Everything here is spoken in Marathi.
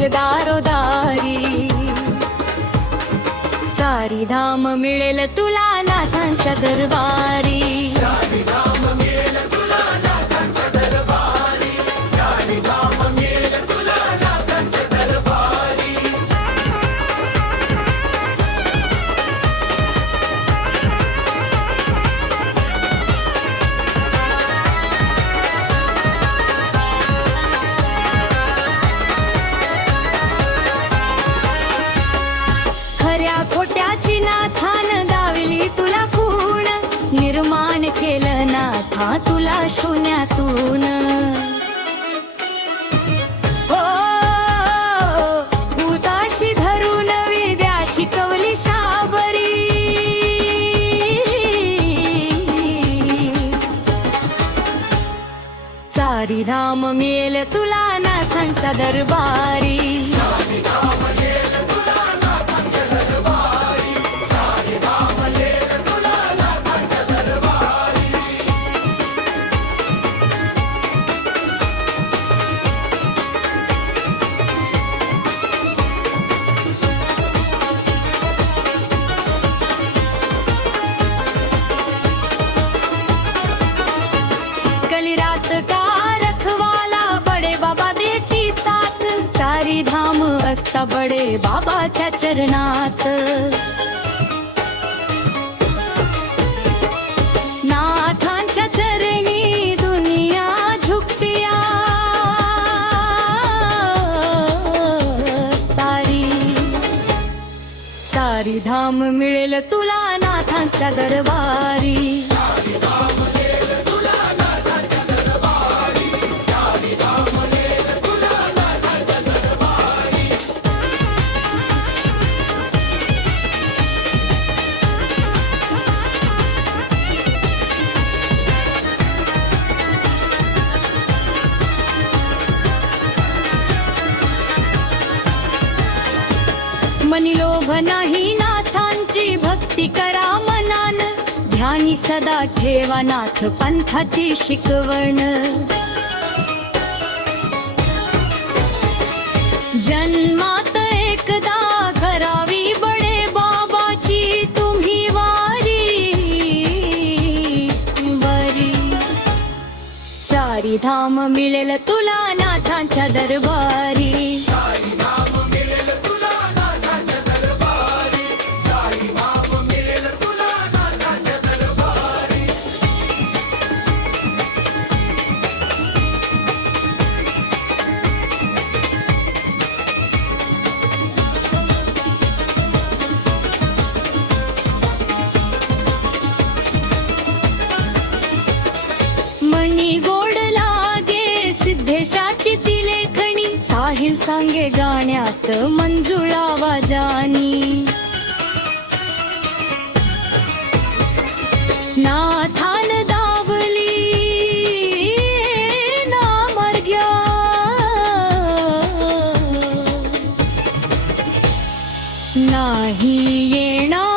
येतील दारोदारी. चारी धाम मिळेल तुला नाथांच्या दरबारी. खोट्याची नाथान दावली तुला खूण. निर्माण केलं नाथा तुला शून्यातून. हो भूताशी धरून विद्या शिकवली शाबरी. चारी धाम मिळेल तुला नाथांच्या दरबारी. रात का रखवाला बडे बाबा देती साथ. चारी धाम असता बडे बाबाच्या चरणात. नाथांच्या चरणी दुनिया झुकतिया सारी. चारी धाम मिळेल तुला नाथांच्या दरबारी. मनी लोभ नाही नाथांची भक्ती करा मनान. ध्यानी सदा ठेवा नाथ पंथाची शिकवण. जन्मात एकदा करावी बडे बाबाची तुम्ही वारी बरी. चारी धाम मिळेल तुला नाथांच्या दरबारी. मनी गोड लागे सिद्धेशाची ती लेखणी. साहिल सांगे गाण्यात मंजुळा वाजानी. नाथान दावली नामर्ग्या. नाही येणार